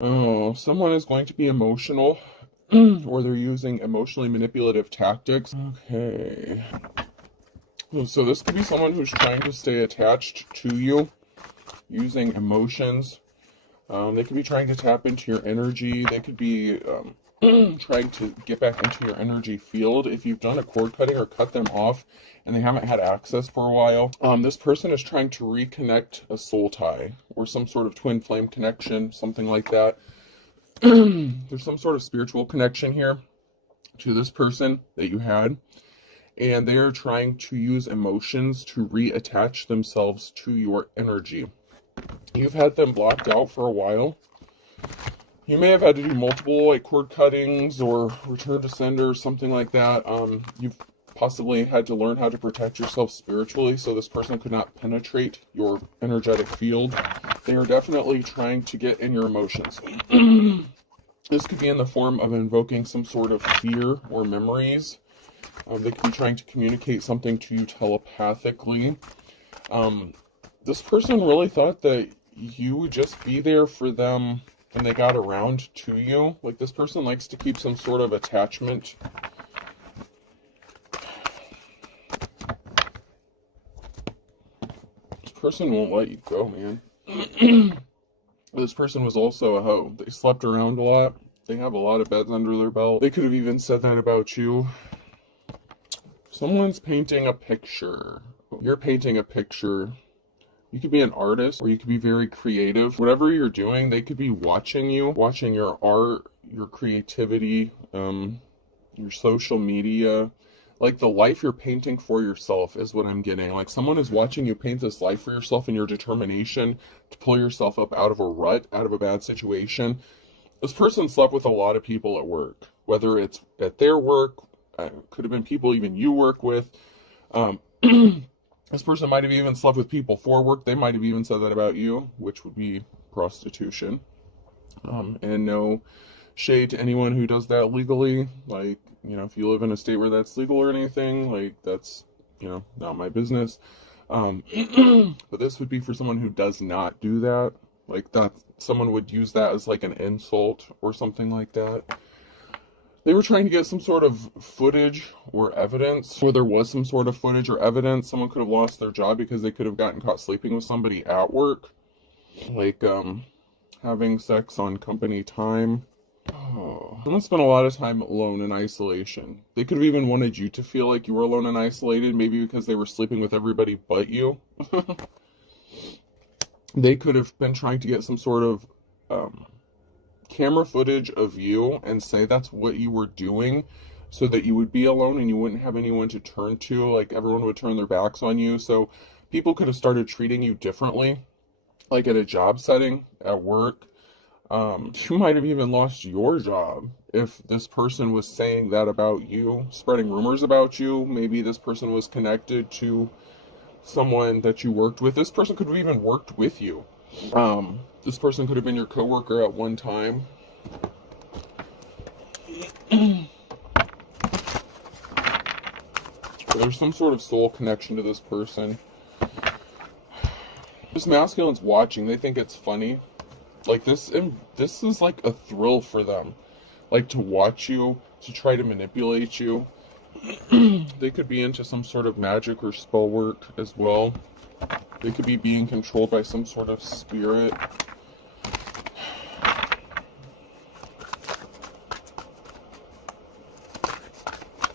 Oh, someone is going to be emotional, or they're using emotionally manipulative tactics. Okay. So this could be someone who's trying to stay attached to you using emotions. They could be trying to tap into your energy. They could be trying to get back into your energy field. If you've done a cord cutting or cut them off and they haven't had access for a while, this person is trying to reconnect a soul tie or some sort of twin flame connection, something like that. There's some sort of spiritual connection here to this person that you had, and they are trying to use emotions to reattach themselves to your energy. You've had them blocked out for a while. You may have had to do multiple like cord cuttings or return to sender or something like that. You've possibly had to learn how to protect yourself spiritually so this person could not penetrate your energetic field. They are definitely trying to get in your emotions. This could be in the form of invoking some sort of fear or memories. They could be trying to communicate something to you telepathically. This person really thought that you would just be there for them when they got around to you. Like, this person likes to keep some sort of attachment. This person won't let you go, man. This person was also a hoe. They slept around a lot. They have a lot of beds under their belt. They could have even said that about you. Someone's painting a picture. You're painting a picture. You could be an artist, or you could be very creative. Whatever you're doing, they could be watching you, watching your art, your creativity, your social media. Like, the life you're painting for yourself is what I'm getting. Like, someone is watching you paint this life for yourself and your determination to pull yourself up out of a rut, out of a bad situation. This person slept with a lot of people at work, whether it's at their work, could have been people even you work with. This person might have even slept with people for work. They might have even said that about you, which would be prostitution. And no shade to anyone who does that legally. Like, if you live in a state where that's legal or anything, like, that's, not my business. But this would be for someone who does not do that. Like, that someone would use that as like an insult or something like that. They were trying to get some sort of footage or evidence, or there was some sort of footage or evidence. Someone could have lost their job because they could have gotten caught sleeping with somebody at work. Like, having sex on company time. Oh, someone spent a lot of time alone in isolation. They could have even wanted you to feel like you were alone and isolated, maybe because they were sleeping with everybody but you. They could have been trying to get some sort of camera footage of you and say that's what you were doing so that you would be alone and you wouldn't have anyone to turn to. Like, everyone would turn their backs on you. So people could have started treating you differently, like at a job setting, at work. You might have even lost your job if this person was saying that about you, spreading rumors about you. Maybe this person was connected to someone that you worked with. This person could have even worked with you. This person could have been your coworker at one time. There's some sort of soul connection to this person. This masculine's watching. They think it's funny. Like, this is like a thrill for them. Like, to watch you, to try to manipulate you. They could be into some sort of magic or spell work as well. They could be being controlled by some sort of spirit.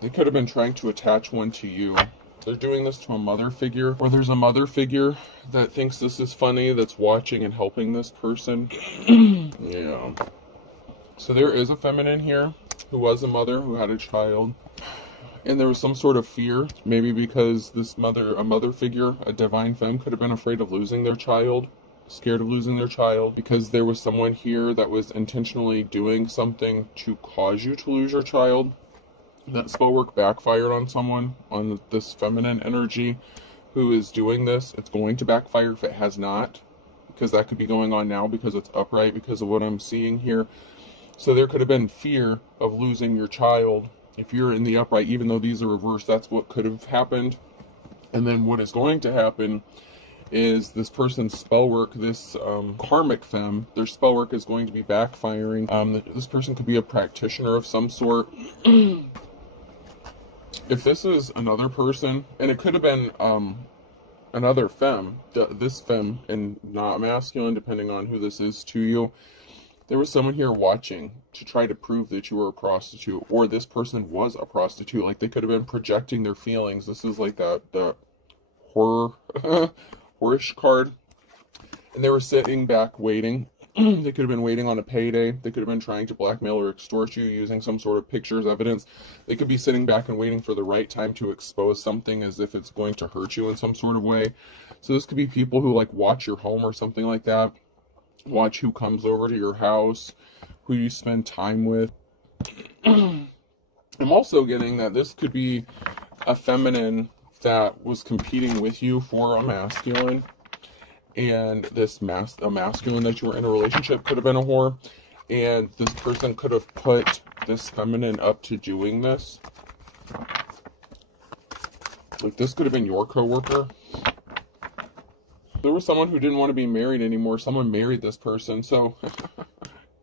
They could have been trying to attach one to you. They're doing this to a mother figure, or there's a mother figure that thinks this is funny, that's watching and helping this person. Yeah. So there is a feminine here who was a mother, who had a child. And there was some sort of fear, maybe because a mother figure, a divine femme, could have been afraid of losing their child, scared of losing their child, because there was someone here that was intentionally doing something to cause you to lose your child. That spell work backfired on someone, on this feminine energy who is doing this. It's going to backfire if it has not, because that could be going on now because it's upright, because of what I'm seeing here. So there could have been fear of losing your child. If you're in the upright, even though these are reversed, that's what could have happened. And then what is going to happen is this person's spell work, this karmic femme, their spell work is going to be backfiring. This person could be a practitioner of some sort. If this is another person, and it could have been another femme, this femme and not masculine, depending on who this is to you, there was someone here watching to try to prove that you were a prostitute, or this person was a prostitute. Like, they could have been projecting their feelings. This is like the horror horish card, and they were sitting back waiting. They could have been waiting on a payday. They could have been trying to blackmail or extort you using some sort of pictures, evidence. They could be sitting back and waiting for the right time to expose something as if it's going to hurt you in some sort of way. So this could be people who like watch your home or something like that. Watch who comes over to your house, who you spend time with. I'm also getting that this could be a feminine that was competing with you for a masculine. And this a masculine that you were in a relationship could have been a whore, and this person could have put this feminine up to doing this. Like, this could have been your coworker. There was someone who didn't want to be married anymore. Someone married this person, so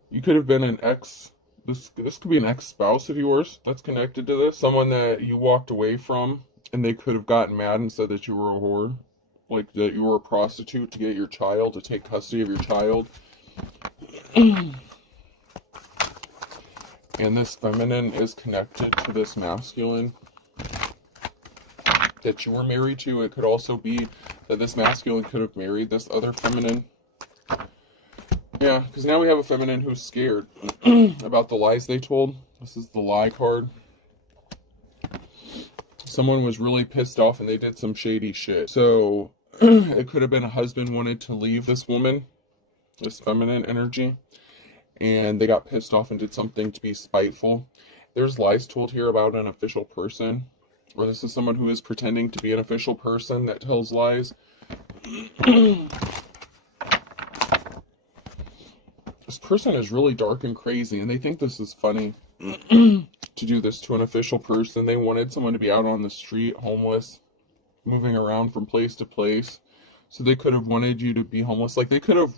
you could have been an ex. This could be an ex-spouse of yours that's connected to this. Someone that you walked away from, and they could have gotten mad and said that you were a whore. Like, that you were a prostitute to get your child, to take custody of your child. And this feminine is connected to this masculine that you were married to. It could also be that this masculine could have married this other feminine. Yeah, because now we have a feminine who's scared about the lies they told. This is the lie card. Someone was really pissed off and they did some shady shit. So it could have been a husband wanted to leave this woman, this feminine energy, and they got pissed off and did something to be spiteful. There's lies told here about an official person, or this is someone who is pretending to be an official person that tells lies. This person is really dark and crazy, and they think this is funny to do this to an official person. They wanted someone to be out on the street, homeless, moving around from place to place. So they could have wanted you to be homeless. Like, they could have,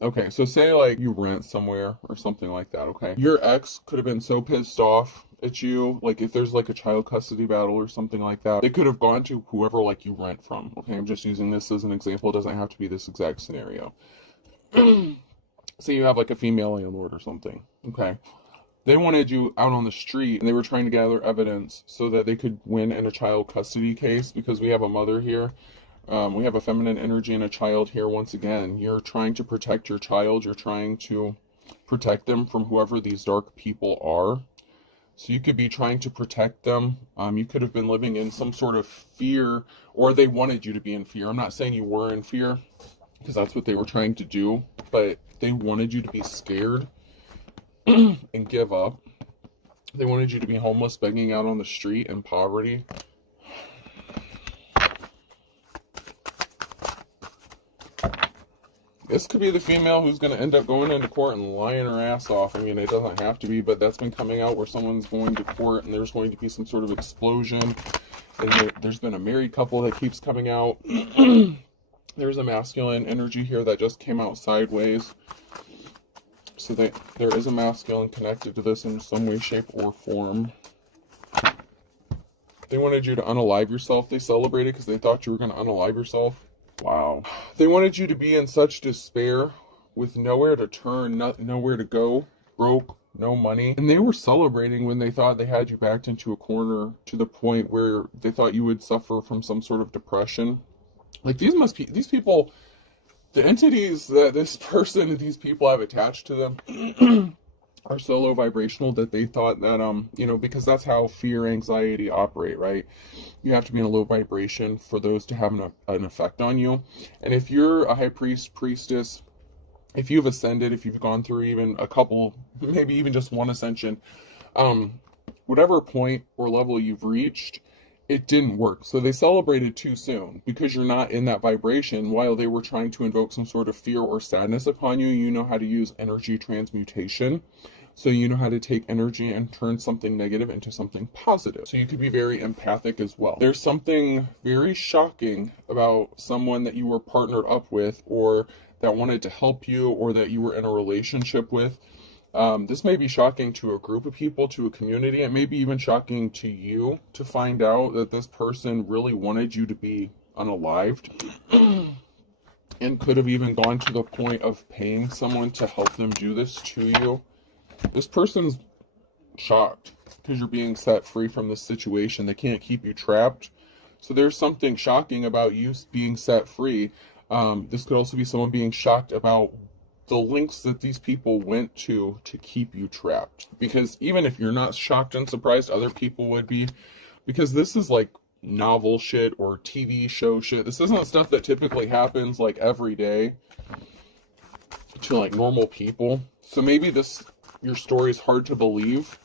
okay, so say like you rent somewhere or something like that, okay? Your ex could have been so pissed off at you, like if there's like a child custody battle or something like that, they could have gone to whoever like you rent from, okay? I'm just using this as an example. It doesn't have to be this exact scenario. Say you have like a female landlord or something, okay? They wanted you out on the street, and they were trying to gather evidence so that they could win in a child custody case, because we have a mother here. We have a feminine energy and a child here once again. You're trying to protect your child. You're trying to protect them from whoever these dark people are. So you could be trying to protect them. You could have been living in some sort of fear, or they wanted you to be in fear. I'm not saying you were in fear, because that's what they were trying to do, but they wanted you to be scared and give up. They wanted you to be homeless, begging out on the street in poverty. This could be the female who's going to end up going into court and lying her ass off. I mean, it doesn't have to be, but that's been coming out where someone's going to court and there's going to be some sort of explosion. And there's been a married couple that keeps coming out. There's a masculine energy here that just came out sideways. So there is a masculine connected to this in some way, shape, or form. They wanted you to unalive yourself. They celebrated because they thought you were going to unalive yourself. Wow. They wanted you to be in such despair with nowhere to turn, nowhere to go, broke, no money. And they were celebrating when they thought they had you backed into a corner, to the point where they thought you would suffer from some sort of depression. Like, these people, the entities that these people have attached to them are so low vibrational that they thought that, because that's how fear, anxiety operate, right? You have to be in a low vibration for those to have an effect on you. And if you're a high priest, priestess, if you've ascended, if you've gone through even a couple, maybe even just one ascension, whatever point or level you've reached, it didn't work. So they celebrated too soon because you're not in that vibration. While they were trying to invoke some sort of fear or sadness upon you, you know how to use energy transmutation. So you know how to take energy and turn something negative into something positive. So you could be very empathic as well. There's something very shocking about someone that you were partnered up with, or that wanted to help you, or that you were in a relationship with. This may be shocking to a group of people, to a community. It may be even shocking to you to find out that this person really wanted you to be unalived and could have even gone to the point of paying someone to help them do this to you. This person's shocked because you're being set free from this situation. They can't keep you trapped. So there's something shocking about you being set free. This could also be someone being shocked about the lengths that these people went to keep you trapped. Because even if you're not shocked and surprised, other people would be. Because this is like novel shit or TV show shit. This isn't stuff that typically happens like every day to like normal people. So maybe your story is hard to believe.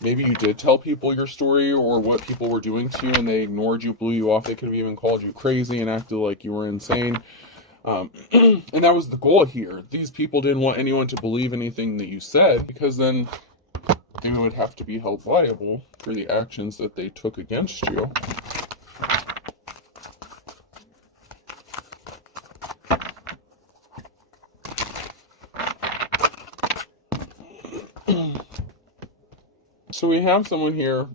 Maybe you did tell people your story or what people were doing to you and they ignored you, blew you off. They could have even called you crazy and acted like you were insane. And that was the goal here. These people didn't want anyone to believe anything that you said, because then they would have to be held liable for the actions that they took against you. So we have someone here,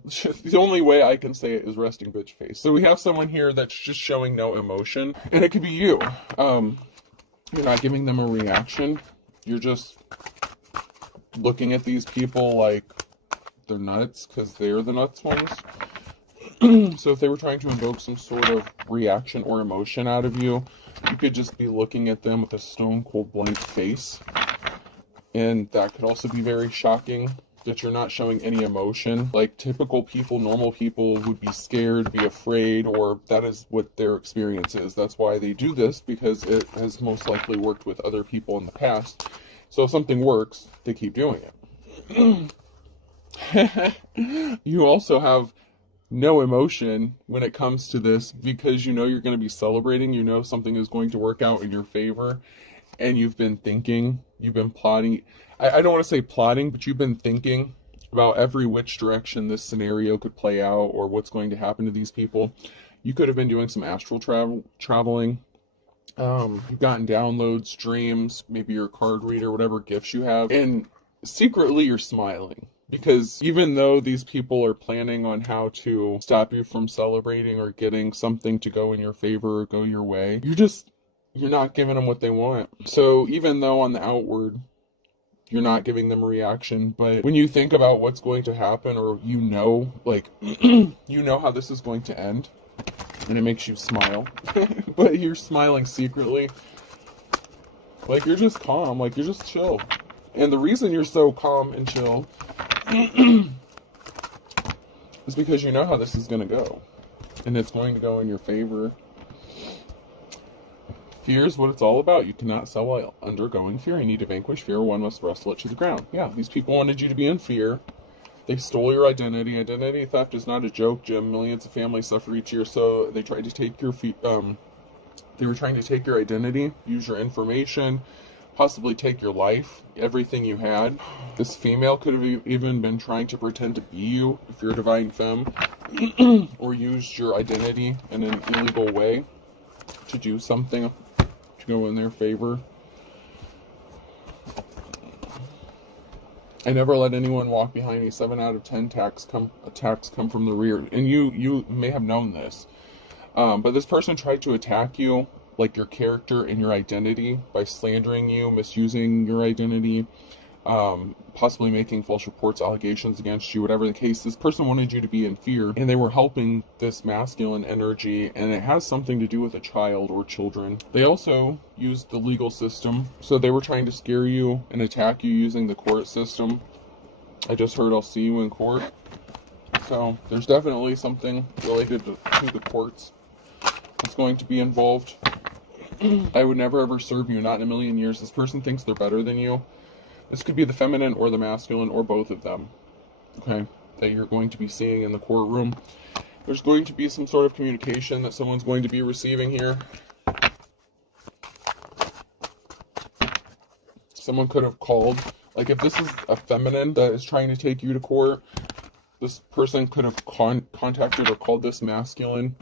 the only way I can say it is resting bitch face. So we have someone here that's just showing no emotion, and it could be you. You're not giving them a reaction. You're just looking at these people like they're nuts because they're the nuts ones. So if they were trying to invoke some sort of reaction or emotion out of you, you could just be looking at them with a stone cold blank face. And that could also be very shocking, that you're not showing any emotion. Like typical people, normal people would be scared, be afraid, or that is what their experience is. That's why they do this, because it has most likely worked with other people in the past. So if something works, they keep doing it. You also have no emotion when it comes to this, because you know you're going to be celebrating. You know something is going to work out in your favor. And you've been thinking, you've been plotting. I don't want to say plotting, but you've been thinking about every which direction this scenario could play out or what's going to happen to these people. You could have been doing some astral traveling. You've gotten downloads, dreams, maybe your card reader, whatever gifts you have. And secretly you're smiling. Because even though these people are planning on how to stop you from celebrating or getting something to go in your favor or go your way, you're not giving them what they want. So even though on the outward, you're not giving them a reaction, but when you think about what's going to happen, or you know, like, you know how this is going to end, and it makes you smile, but you're smiling secretly. Like, you're just calm, like, you're just chill. And the reason you're so calm and chill is because you know how this is going to go. And it's going to go in your favor. Fear is what it's all about. You cannot sell while undergoing fear. You need to vanquish fear. One must wrestle it to the ground. Yeah, these people wanted you to be in fear. They stole your identity. Identity theft is not a joke, Jim. Millions of families suffer each year. So they tried to take your they were trying to take your identity, use your information, possibly take your life, everything you had. This female could have even been trying to pretend to be you, if you're a divine femme, or used your identity in an illegal way to do something to go in their favor. I never let anyone walk behind me. 7 out of 10 attacks come from the rear. And you may have known this. But this person tried to attack you, like your character and your identity, by slandering you, misusing your identity, possibly making false reports, allegations against you, whatever the case. This person wanted you to be in fear, and they were helping this masculine energy, and it has something to do with a child or children. They also used the legal system, so they were trying to scare you and attack you using the court system. I just heard I'll see you in court. So there's definitely something related to the courts that's going to be involved. I would never ever serve you, not in a million years. This person thinks they're better than you. This could be the feminine or the masculine or both of them, okay, that you're going to be seeing in the courtroom. There's going to be some sort of communication that someone's going to be receiving here. Someone could have called, like if this is a feminine that is trying to take you to court, this person could have contacted or called this masculine,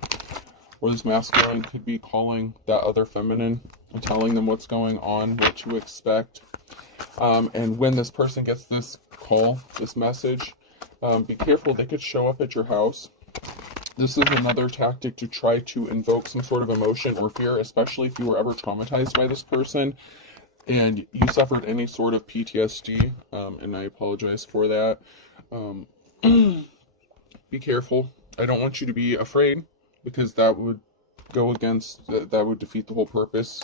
or this masculine could be calling that other feminine and telling them what's going on, what to expect. And when this person gets this call, this message, be careful, they could show up at your house. This is another tactic to try to invoke some sort of emotion or fear, especially if you were ever traumatized by this person and you suffered any sort of PTSD, and I apologize for that. Be careful. I don't want you to be afraid, because that would go against, that would defeat the whole purpose.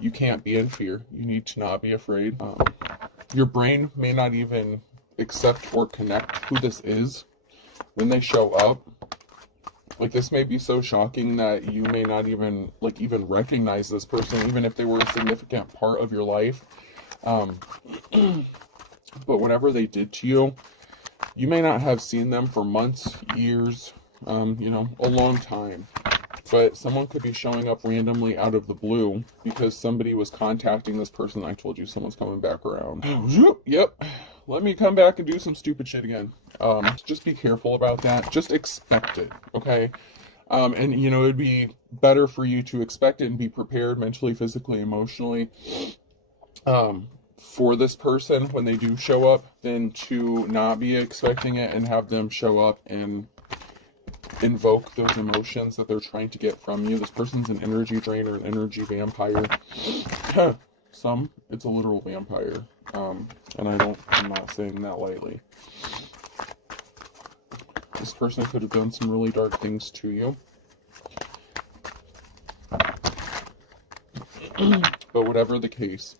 You can't be in fear. You need to not be afraid. Your brain may not even accept or connect who this is when they show up. Like, this may be so shocking that you may not even, like, even recognize this person, even if they were a significant part of your life. But whatever they did to you, you may not have seen them for months, years, you know, a long time. But someone could be showing up randomly out of the blue because somebody was contacting this person. I told you someone's coming back around. Yep. Let me come back and do some stupid shit again. Just be careful about that. Just expect it, okay? And, you know, it'd be better for you to expect it and be prepared mentally, physically, emotionally for this person when they do show up than to not be expecting it and have them show up and invoke those emotions that they're trying to get from you. This person's an energy drainer, an energy vampire. It's a literal vampire. And I'm not saying that lightly. This person could have done some really dark things to you. But whatever the case,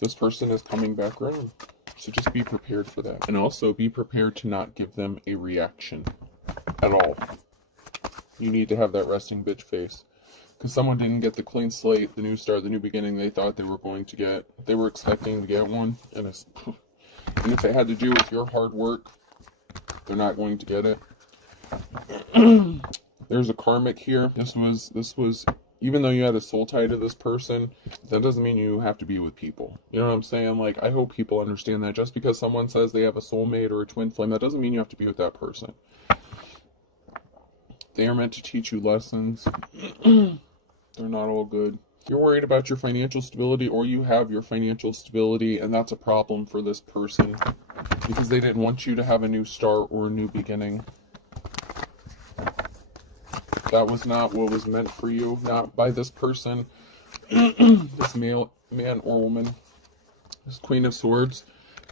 this person is coming back around. So just be prepared for that. And also be prepared to not give them a reaction at all. You need to have that resting bitch face. Because someone didn't get the clean slate, the new start, the new beginning they thought they were going to get. They were expecting to get one. And if it had to do with your hard work, they're not going to get it. There's a karmic here. This was, even though you had a soul tie to this person, that doesn't mean you have to be with people. You know what I'm saying? Like, I hope people understand that. Just because someone says they have a soulmate or a twin flame, that doesn't mean you have to be with that person. They are meant to teach you lessons. They're not all good. You're worried about your financial stability, or you have your financial stability, and that's a problem for this person because they didn't want you to have a new start or a new beginning. That was not what was meant for you, not by this person, this man or woman, this Queen of Swords,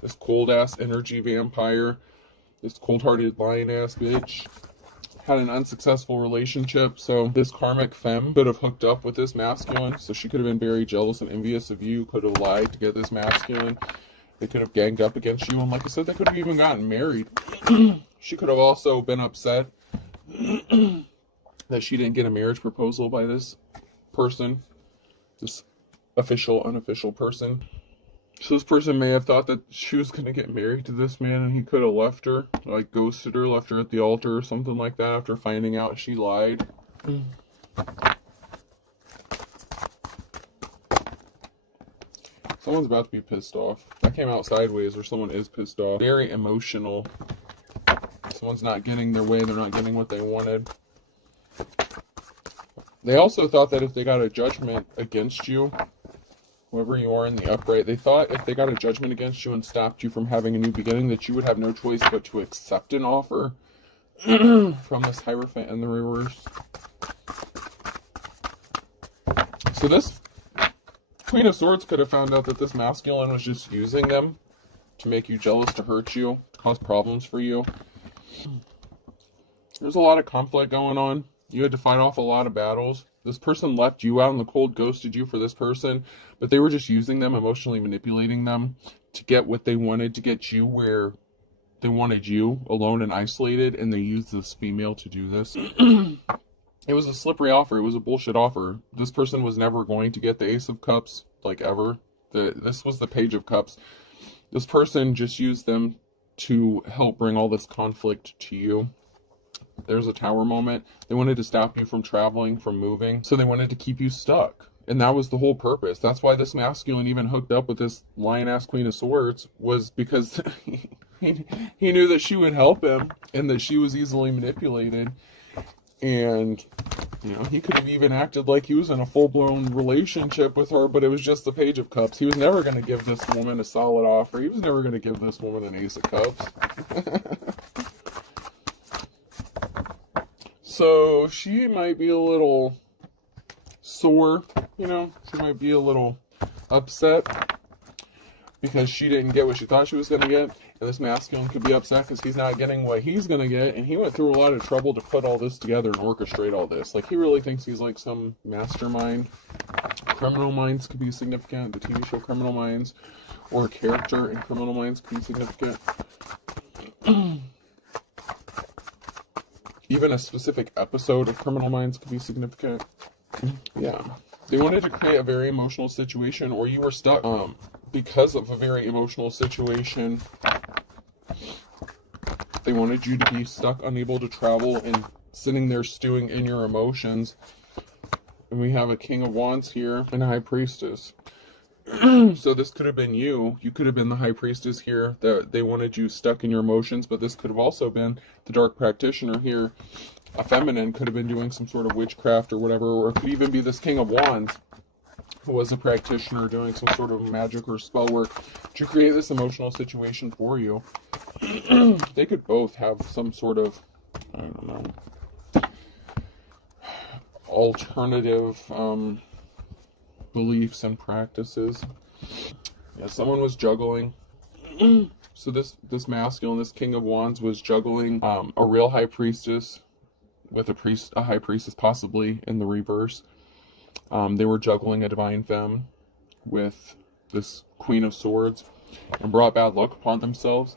this cold-ass energy vampire, this cold-hearted lion-ass bitch. Had an unsuccessful relationship, so this karmic femme could have hooked up with this masculine, so she could have been very jealous and envious of you, could have lied to get this masculine. They could have ganged up against you, and like I said, they could have even gotten married. She could have also been upset that she didn't get a marriage proposal by this person, this official, unofficial person. So this person may have thought that she was going to get married to this man, and he could have left her, like ghosted her, left her at the altar or something like that after finding out she lied. Someone's about to be pissed off. That came out sideways, or someone is pissed off. Very emotional. Someone's not getting their way, they're not getting what they wanted. They also thought that if they got a judgment against you, whoever you are in the upright, they thought if they got a judgment against you and stopped you from having a new beginning, that you would have no choice but to accept an offer from this Hierophant in the reverse. So this Queen of Swords could have found out that this masculine was just using them to make you jealous, to hurt you, to cause problems for you. There's a lot of conflict going on. You had to fight off a lot of battles. This person left you out in the cold, ghosted you for this person, but they were just using them, emotionally manipulating them to get what they wanted, to get you where they wanted you, alone and isolated, and they used this female to do this. It was a slippery offer. It was a bullshit offer. This person was never going to get the Ace of Cups, like ever. This was the Page of Cups. This person just used them to help bring all this conflict to you. There's a Tower moment. They wanted to stop you from traveling, from moving, so they wanted to keep you stuck. And that was the whole purpose. That's why this masculine even hooked up with this lion-ass Queen of Swords, was because he knew that she would help him and that she was easily manipulated. And, you know, he could have even acted like he was in a full-blown relationship with her, but it was just the Page of Cups. He was never going to give this woman a solid offer. He was never going to give this woman an Ace of Cups. So she might be a little sore, you know, she might be a little upset because she didn't get what she thought she was going to get. And this masculine could be upset because he's not getting what he's going to get. And he went through a lot of trouble to put all this together and orchestrate all this. Like, he really thinks he's like some mastermind. Criminal Minds could be significant. The TV show Criminal Minds, or a character in Criminal Minds could be significant. Even a specific episode of Criminal Minds could be significant. Yeah. They wanted to create a very emotional situation, or you were stuck because of a very emotional situation. They wanted you to be stuck, unable to travel, and sitting there stewing in your emotions. And we have a King of Wands here and a High Priestess. So this could have been you. You could have been the High Priestess here. That they wanted you stuck in your emotions, but this could have also been the Dark Practitioner here. A feminine could have been doing some sort of witchcraft or whatever, or it could even be this King of Wands who was a practitioner doing some sort of magic or spell work to create this emotional situation for you. They could both have some sort of, I don't know, alternative beliefs and practices. Yeah, someone was juggling. So this masculine, this King of Wands, was juggling a real High Priestess with a High Priestess possibly in the reverse. They were juggling a Divine Femme with this Queen of Swords and brought bad luck upon themselves.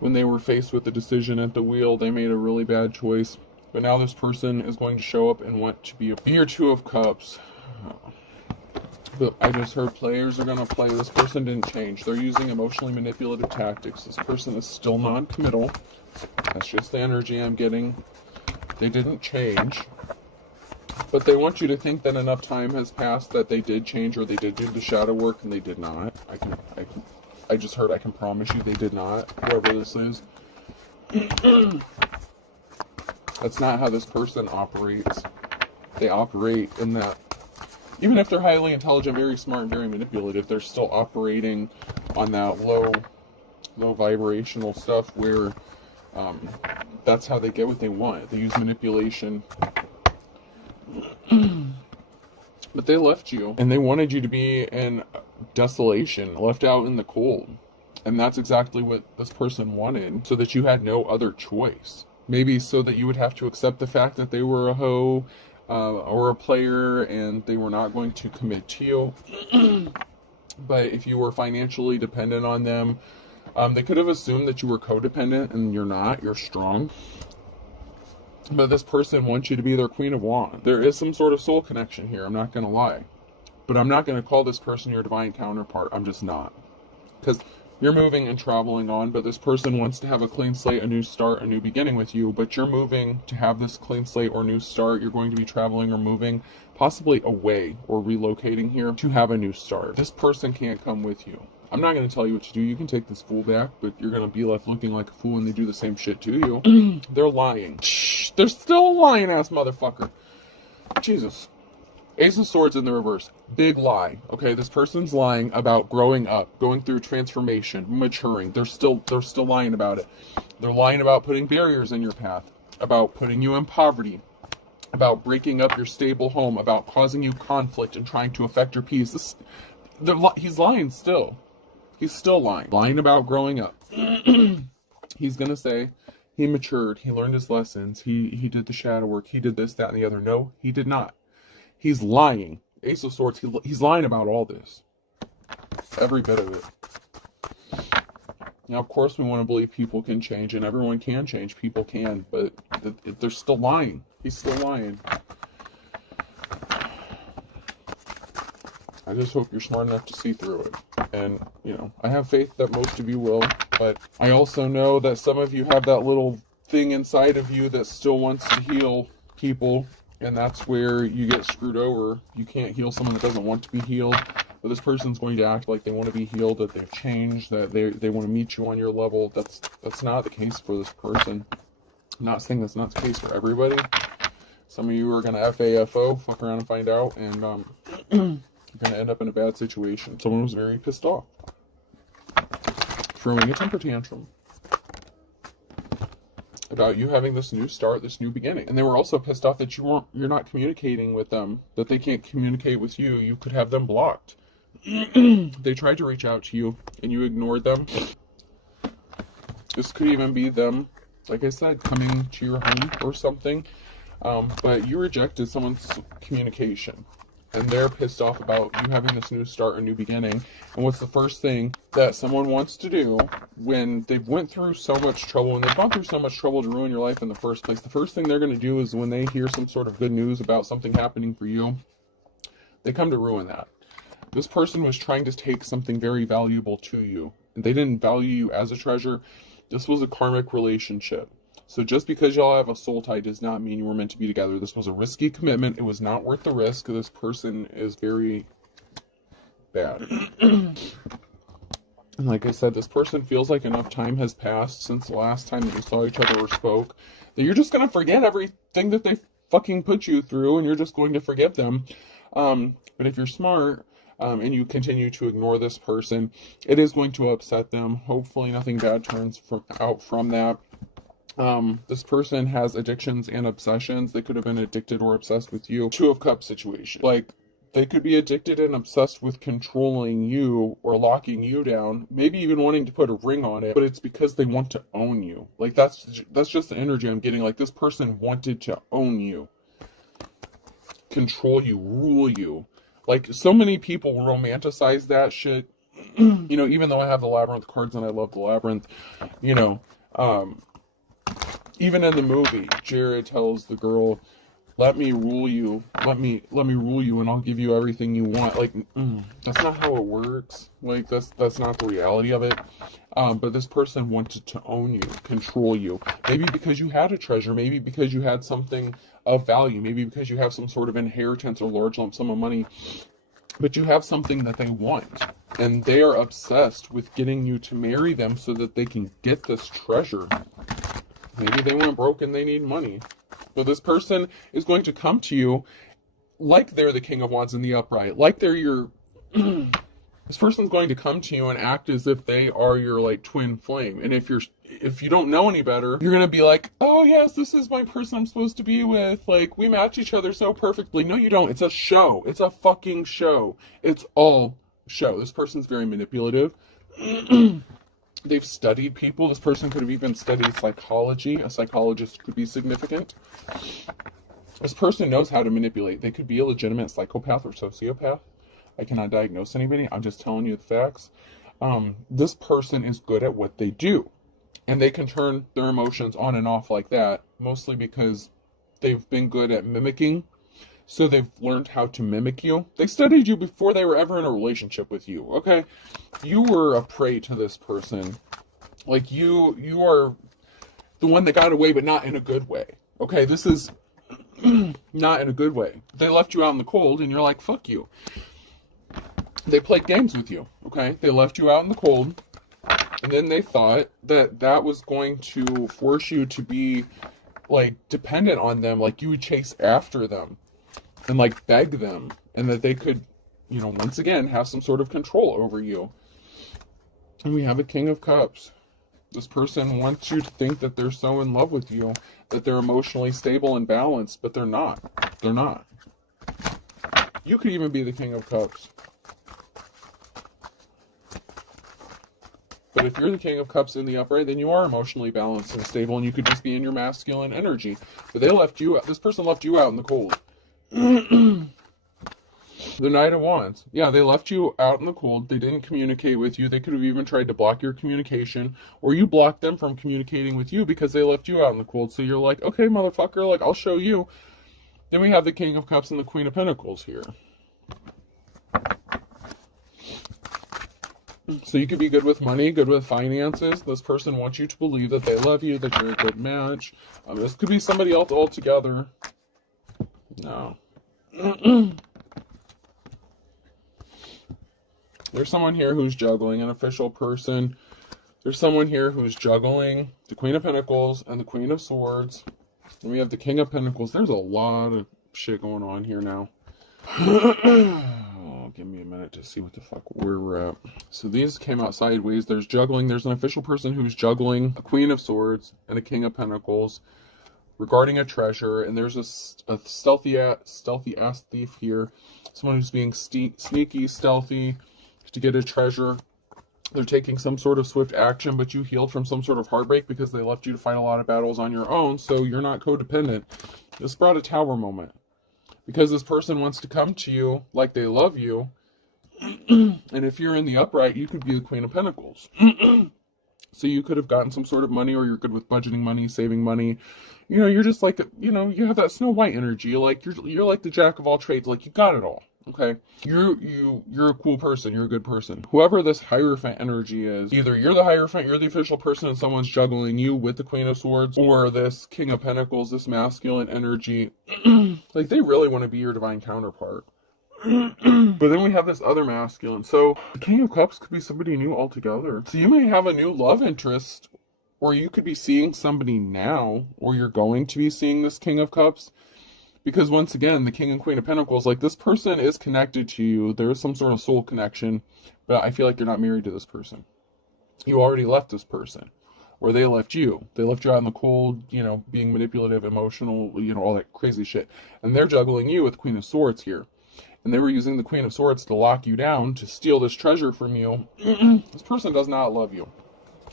When they were faced with the decision at the wheel, they made a really bad choice. But now this person is going to show up and want to be your Two of Cups. But I just heard players are going to play. This person didn't change. They're using emotionally manipulative tactics. This person is still non-committal. That's just the energy I'm getting. They didn't change. But they want you to think that enough time has passed that they did change, or they did do the shadow work, and they did not. I just heard, I can promise you they did not, whoever this is. That's not how this person operates. They operate in that, even if they're highly intelligent, very smart, and very manipulative, they're still operating on that low vibrational stuff where that's how they get what they want. They use manipulation. But they left you, and they wanted you to be in desolation, left out in the cold. And that's exactly what this person wanted, so that you had no other choice. Maybe so that you would have to accept the fact that they were a hoe or a player, and they were not going to commit to you. But if you were financially dependent on them, they could have assumed that you were codependent, and you're not. You're strong. But this person wants you to be their Queen of Wands. There is some sort of soul connection here, I'm not going to lie. But I'm not going to call this person your divine counterpart. I'm just not. Because you're moving and traveling on, but this person wants to have a clean slate, a new start, a new beginning with you. But you're moving to have this clean slate or new start. You're going to be traveling or moving, possibly away or relocating here to have a new start. This person can't come with you. I'm not going to tell you what to do. You can take this fool back, but you're going to be left looking like a fool when they do the same shit to you. They're lying. Shh, they're still a lying ass motherfucker. Jesus. Ace of Swords in the reverse. Big lie. Okay, this person's lying about growing up, going through transformation, maturing. They're still lying about it. They're lying about putting barriers in your path, about putting you in poverty, about breaking up your stable home, about causing you conflict and trying to affect your peace. He's lying still. He's still lying. Lying about growing up. He's going to say he matured. He learned his lessons. He did the shadow work. He did this, that, and the other. No, he did not. He's lying. Ace of Swords, he's lying about all this. Every bit of it. Now, of course, we want to believe people can change, and everyone can change. People can, but they're still lying. He's still lying. I just hope you're smart enough to see through it. And, you know, I have faith that most of you will, but I also know that some of you have that little thing inside of you that still wants to heal people, and that's where you get screwed over. You can't heal someone that doesn't want to be healed, but this person's going to act like they want to be healed, that they've changed, that they want to meet you on your level. That's not the case for this person. I'm not saying that's not the case for everybody. Some of you are going to FAFO, fuck around and find out, and you're going to end up in a bad situation. Someone was very pissed off, throwing a temper tantrum about you having this new start, this new beginning. And they were also pissed off that you're not communicating with them, that they can't communicate with you. You could have them blocked. They tried to reach out to you and you ignored them. This could even be them, like I said, coming to your home or something. But you rejected someone's communication. And they're pissed off about you having this new start, a new beginning. And what's the first thing that someone wants to do when they've went through so much trouble, and they've gone through so much trouble to ruin your life in the first place? The first thing they're going to do is when they hear some sort of good news about something happening for you, they come to ruin that. This person was trying to take something very valuable to you, and they didn't value you as a treasure. This was a karmic relationship. So just because y'all have a soul tie does not mean you were meant to be together. This was a risky commitment. It was not worth the risk. This person is very bad. And like I said, this person feels like enough time has passed since the last time that you saw each other or spoke, that you're just going to forget everything that they fucking put you through, and you're just going to forgive them. But if you're smart, and you continue to ignore this person, it is going to upset them. Hopefully nothing bad turns out from that. This person has addictions and obsessions. They could have been addicted or obsessed with you. Two of Cups situation. Like, they could be addicted and obsessed with controlling you or locking you down, maybe even wanting to put a ring on it, but it's because they want to own you. Like, that's just the energy I'm getting. Like, this person wanted to own you, control you, rule you. Like, so many people romanticize that shit. You know, even though I have the Labyrinth cards and I love the Labyrinth, you know, even in the movie, Jared tells the girl, let me rule you, let me rule you, and I'll give you everything you want. Like, that's not how it works. Like, that's not the reality of it. But this person wanted to own you, control you. Maybe because you had a treasure, maybe because you had something of value, maybe because you have some sort of inheritance or large lump sum of money, but you have something that they want. And they are obsessed with getting you to marry them so that they can get this treasure. Maybe they went broke and they need money. But this person is going to come to you like they're the King of Wands in the upright. Like they're your... This person's going to come to you and act as if they are your, like, twin flame. And if you don't know any better, you're going to be like, oh yes, this is my person I'm supposed to be with. Like, we match each other so perfectly. No, you don't. It's a show. It's a fucking show. It's all show. This person's very manipulative. They've studied people. This person could have even studied psychology. A psychologist could be significant. This person knows how to manipulate. They could be a legitimate psychopath or sociopath. I cannot diagnose anybody. I'm just telling you the facts. This person is good at what they do. And they can turn their emotions on and off like that, mostly because they've been good at mimicking. So they've learned how to mimic you. They studied you before they were ever in a relationship with you, okay? You were a prey to this person. Like, you are the one that got away, but not in a good way. Okay, this is not in a good way. They left you out in the cold, and you're like, fuck you. They played games with you, okay? They left you out in the cold, and then they thought that that was going to force you to be, like, dependent on them. Like, you would chase after them and, like, beg them, and that they could, you know, once again, have some sort of control over you. And we have a King of Cups. This person wants you to think that they're so in love with you, that they're emotionally stable and balanced, but they're not. They're not. You could even be the King of Cups. But if you're the King of Cups in the upright, then you are emotionally balanced and stable, and you could just be in your masculine energy. But they left you out. This person left you out in the cold. The Knight of Wands. Yeah, they left you out in the cold. They didn't communicate with you. They could have even tried to block your communication, or you blocked them from communicating with you because they left you out in the cold. So you're like, okay, motherfucker, like, I'll show you. Then we have the King of Cups and the Queen of Pentacles here. So you could be good with money, good with finances. This person wants you to believe that they love you, that you're a good match. This could be somebody else altogether. No. There's someone here who's juggling, an official person. There's someone here who's juggling the Queen of Pentacles and the Queen of Swords. And we have the King of Pentacles. There's a lot of shit going on here now. Oh, give me a minute to see what the fuck we're at. So these came out sideways. There's juggling. There's an official person who's juggling a Queen of Swords and a King of Pentacles regarding a treasure. And there's a stealthy ass thief here. Someone who's being sneaky, stealthy to get a treasure. They're taking some sort of swift action, but you healed from some sort of heartbreak because they left you to fight a lot of battles on your own, so you're not codependent. This brought a tower moment. Because this person wants to come to you like they love you, and if you're in the upright, you could be the Queen of Pentacles. So you could have gotten some sort of money, or you're good with budgeting money, saving money. You know, you're just like, you know, you have that Snow White energy. You're like the jack of all trades. Like, you got it all. Okay, you're a cool person, you're a good person. Whoever this Hierophant energy is, either you're the Hierophant, you're the official person, and someone's juggling you with the Queen of Swords, or this King of Pentacles, this masculine energy, like they really want to be your divine counterpart. But then we have this other masculine. So the King of Cups could be somebody new altogether. So you may have a new love interest, or you could be seeing somebody now, or you're going to be seeing this King of Cups. Because once again, the King and Queen of Pentacles, like this person is connected to you. There is some sort of soul connection, but I feel like you're not married to this person. You already left this person, or they left you. They left you out in the cold, you know, being manipulative, emotional, you know, all that crazy shit. And they're juggling you with Queen of Swords here. And they were using the Queen of Swords to lock you down, to steal this treasure from you. This person does not love you.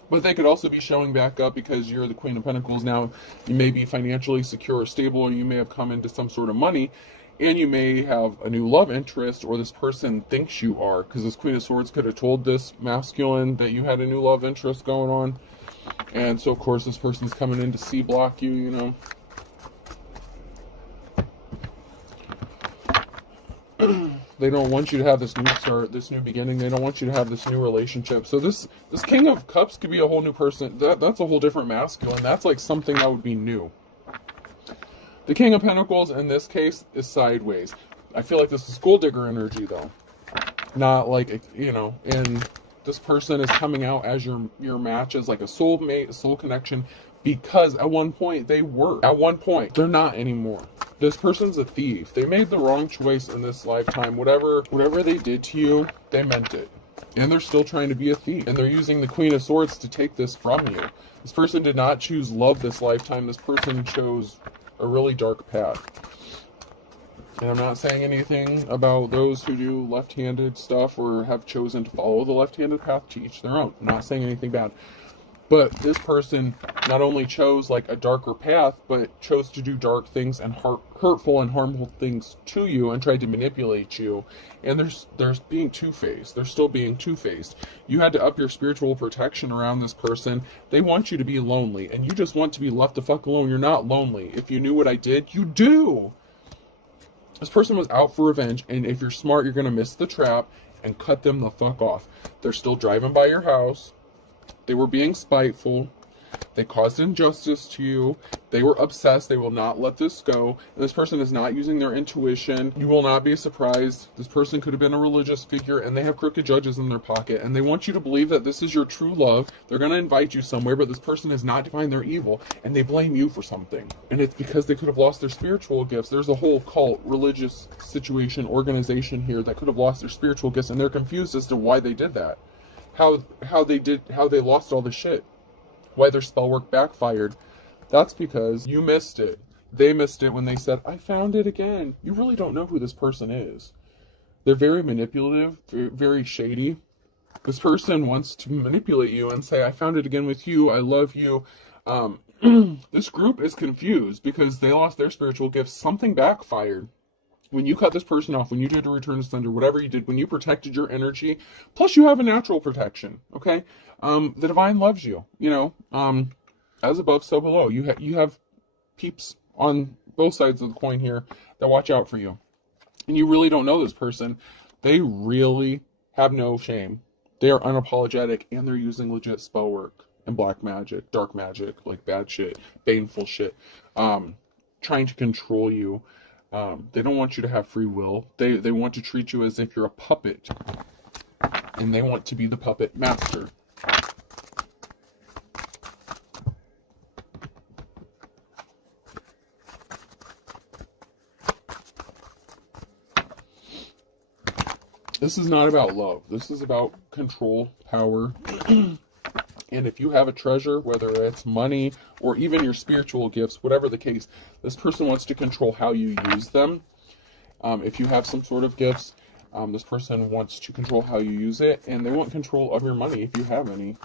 But they could also be showing back up because you're the Queen of Pentacles now. You may be financially secure or stable, or you may have come into some sort of money, and you may have a new love interest, or this person thinks you are, because this Queen of Swords could have told this masculine that you had a new love interest going on. And so, of course, this person's coming in to C-block you, you know. They don't want you to have this new start, this new beginning. They don't want you to have this new relationship. So this King of Cups could be a whole new person. That's a whole different masculine. That's like something that would be new. The King of Pentacles in this case is sideways. I feel like this is gold digger energy though. Not like, you know, and this person is coming out as your match, as like a soulmate, a soul connection, because at one point they were. At one point, they're not anymore. This person's a thief. They made the wrong choice in this lifetime. Whatever they did to you, they meant it. And they're still trying to be a thief. And they're using the Queen of Swords to take this from you. This person did not choose love this lifetime. This person chose a really dark path. And I'm not saying anything about those who do left-handed stuff or have chosen to follow the left-handed path, to each their own. I'm not saying anything bad. But this person not only chose like a darker path, but chose to do dark things and hurtful and harmful things to you, and tried to manipulate you. And there's being two-faced. They're still being two-faced. You had to up your spiritual protection around this person. They want you to be lonely, and you just want to be left the fuck alone. You're not lonely. If you knew what I did, you do. This person was out for revenge, and if you're smart, you're going to miss the trap and cut them the fuck off. They're still driving by your house. They were being spiteful. They caused injustice to you. They were obsessed. They will not let this go. And this person is not using their intuition. You will not be surprised. This person could have been a religious figure, and they have crooked judges in their pocket. And they want you to believe that this is your true love. They're going to invite you somewhere, but this person has not defined their evil, and they blame you for something. And it's because they could have lost their spiritual gifts. There's a whole cult, religious situation, organization here that could have lost their spiritual gifts, and they're confused as to why they did that. How they lost all the shit. Why their spell work backfired. That's because you missed it. They missed it when they said, I found it again. You really don't know who this person is. They're very manipulative, very shady. This person wants to manipulate you and say, I found it again with you. I love you. This group is confused because they lost their spiritual gifts. Something backfired. When you cut this person off, when you did a return to sender, whatever you did, when you protected your energy, plus you have a natural protection, okay? The divine loves you, you know, as above, so below. You have peeps on both sides of the coin here that watch out for you. And you really don't know this person. They really have no shame. They are unapologetic, and they're using legit spell work and black magic, dark magic, like bad shit, baneful shit, trying to control you. They don't want you to have free will. They want to treat you as if you're a puppet, and they want to be the puppet master. This is not about love. This is about control, power. And if you have a treasure, whether it's money or even your spiritual gifts, whatever the case, this person wants to control how you use them. If you have some sort of gifts, this person wants to control how you use it, and they want control of your money if you have any.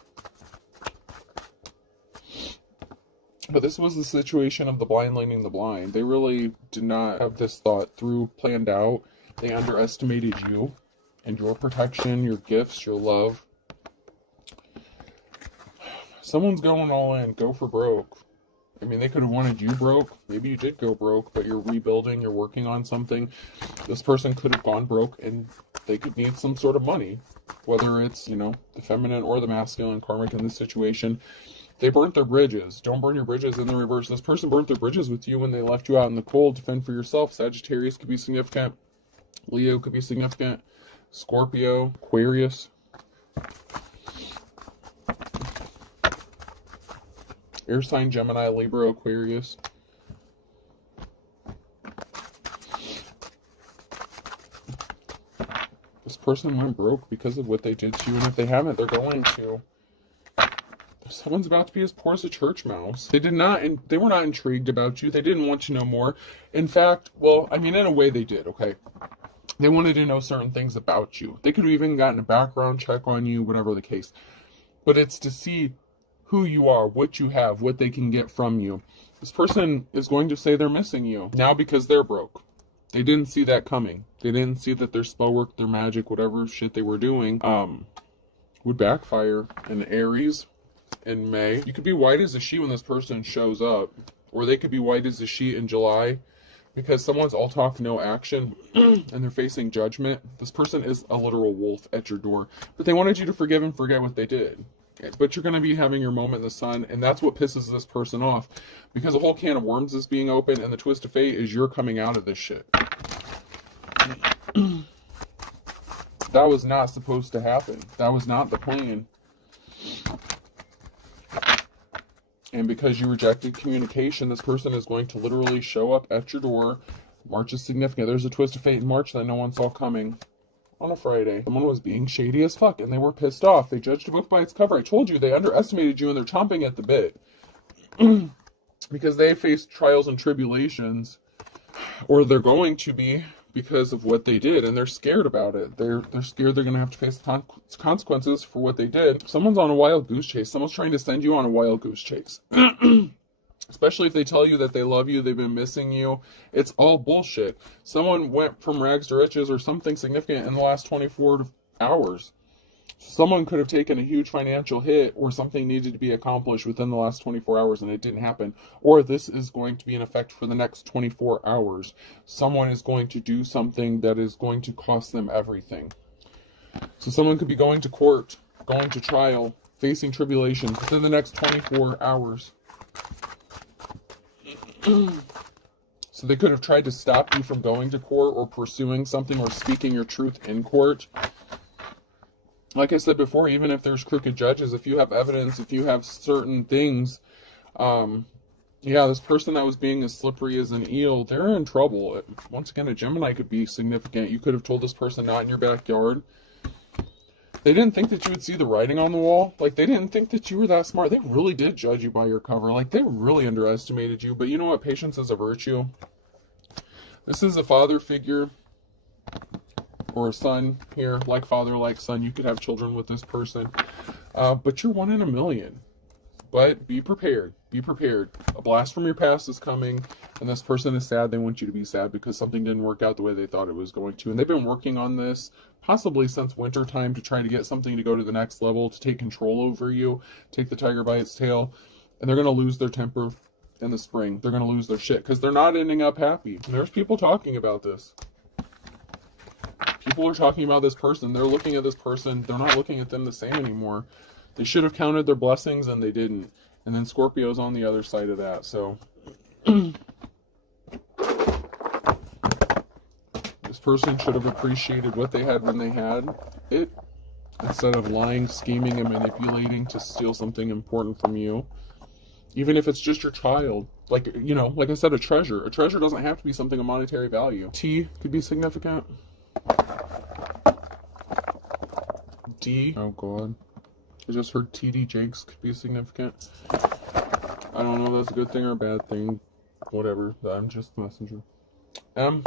But this was the situation of the blind leading the blind. They really did not have this thought through, planned out. They underestimated you and your protection, your gifts, your love. Someone's going all in. Go for broke. I mean, they could have wanted you broke. Maybe you did go broke, but you're rebuilding, you're working on something. This person could have gone broke, and they could need some sort of money. Whether it's, you know, the feminine or the masculine karmic in this situation. They burnt their bridges. Don't burn your bridges in the reverse. This person burnt their bridges with you when they left you out in the cold to fend for yourself. Sagittarius could be significant. Leo could be significant. Scorpio, Aquarius. Air sign, Gemini, Libra, Aquarius. This person went broke because of what they did to you, and if they haven't, they're going to. Someone's about to be as poor as a church mouse. They were not intrigued about you. They didn't want to know more. In fact, well, I mean, in a way they did, okay? They wanted to know certain things about you. They could have even gotten a background check on you, whatever the case. But it's to see who you are, what you have, what they can get from you. This person is going to say they're missing you now because they're broke. They didn't see that coming. They didn't see that their spell work, their magic, whatever shit they were doing, would backfire. In Aries in May, you could be white as a sheet when this person shows up, or they could be white as a sheet in July because someone's all talk, no action, and they're facing judgment. This person is a literal wolf at your door, but they wanted you to forgive and forget what they did. But you're going to be having your moment in the sun, and that's what pisses this person off, because a whole can of worms is being opened, and the twist of fate is you're coming out of this shit. That was not supposed to happen. That was not the plan. And because you rejected communication, this person is going to literally show up at your door. March is significant. There's a twist of fate in March that no one saw coming. On a Friday, someone was being shady as fuck, and they were pissed off. They judged a book by its cover. I told you, they underestimated you, and they're chomping at the bit. Because they faced trials and tribulations, or they're going to be, because of what they did, and they're scared about it. They're scared they're going to have to face consequences for what they did. Someone's on a wild goose chase. Someone's trying to send you on a wild goose chase. Especially if they tell you that they love you, they've been missing you. It's all bullshit. Someone went from rags to riches or something significant in the last 24 hours. Someone could have taken a huge financial hit, or something needed to be accomplished within the last 24 hours and it didn't happen. Or this is going to be in effect for the next 24 hours. Someone is going to do something that is going to cost them everything. So someone could be going to court, going to trial, facing tribulations within the next 24 hours. So they could have tried to stop you from going to court or pursuing something or speaking your truth in court. Like I said before, even if there's crooked judges, if you have evidence, if you have certain things, yeah, this person that was being as slippery as an eel, they're in trouble. Once again, a Gemini could be significant. You could have told this person not in your backyard. They didn't think that you would see the writing on the wall. Like, they didn't think that you were that smart. They really did judge you by your cover. Like, they really underestimated you. But you know what? Patience is a virtue. This is a father figure or a son here. Like father, like son. You could have children with this person. But you're 1 in a million. But be prepared. Be prepared. A blast from your past is coming, and this person is sad. They want you to be sad because something didn't work out the way they thought it was going to. And they've been working on this possibly since winter time to try to get something to go to the next level, to take control over you, take the tiger by its tail. And they're going to lose their temper in the spring. They're going to lose their shit because they're not ending up happy. And there's people talking about this. People are talking about this person. They're looking at this person. They're not looking at them the same anymore. They should have counted their blessings and they didn't. And then Scorpio's on the other side of that. So this person should have appreciated what they had when they had it, instead of lying, scheming, and manipulating to steal something important from you. Even if it's just your child. Like, you know, like I said, a treasure. A treasure doesn't have to be something of monetary value. T could be significant. D. Oh, God. I just heard TD Jakes could be significant. I don't know if that's a good thing or a bad thing. Whatever. I'm just the messenger. M.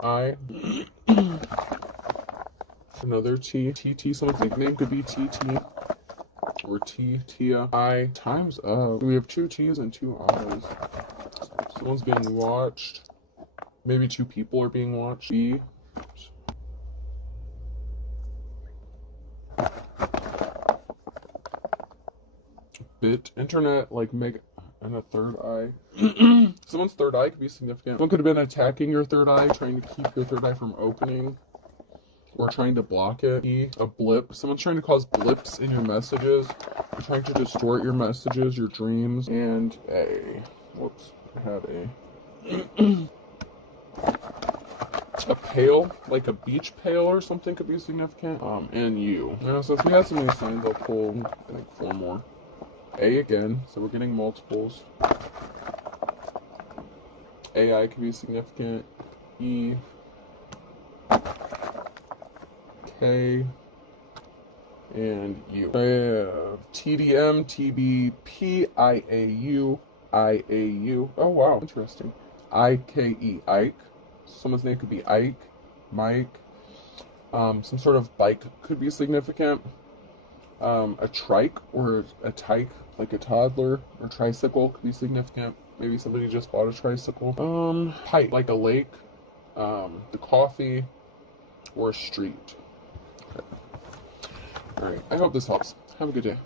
I. Another T. TT. Someone's nickname could be TT. Or Tia. I. Time's up. We have 2 T's and 2 I's. Someone's being watched. Maybe 2 people are being watched. B. Bit. Internet, like, meg. And a third eye. Someone's third eye could be significant. Someone could have been attacking your third eye, trying to keep your third eye from opening. Or trying to block it. E, a blip. Someone's trying to cause blips in your messages. They're trying to distort your messages, your dreams. And A. Whoops. I had A. A pail, like a beach pail or something could be significant. And U. Yeah, so if we have so many signs, I'll pull, I think, 4 more. A again, so we're getting multiples. AI could be significant. E. K. And U. I have TDM, TBP, IAU, IAU. Oh, wow, interesting. IKE, Ike. Someone's name could be Ike, Mike. Some sort of bike could be significant. A trike or a tyke, like a toddler, or tricycle could be significant. Maybe somebody just bought a tricycle. Pipe, like a lake, the coffee, or a street. Okay. Alright, I hope this helps. Have a good day.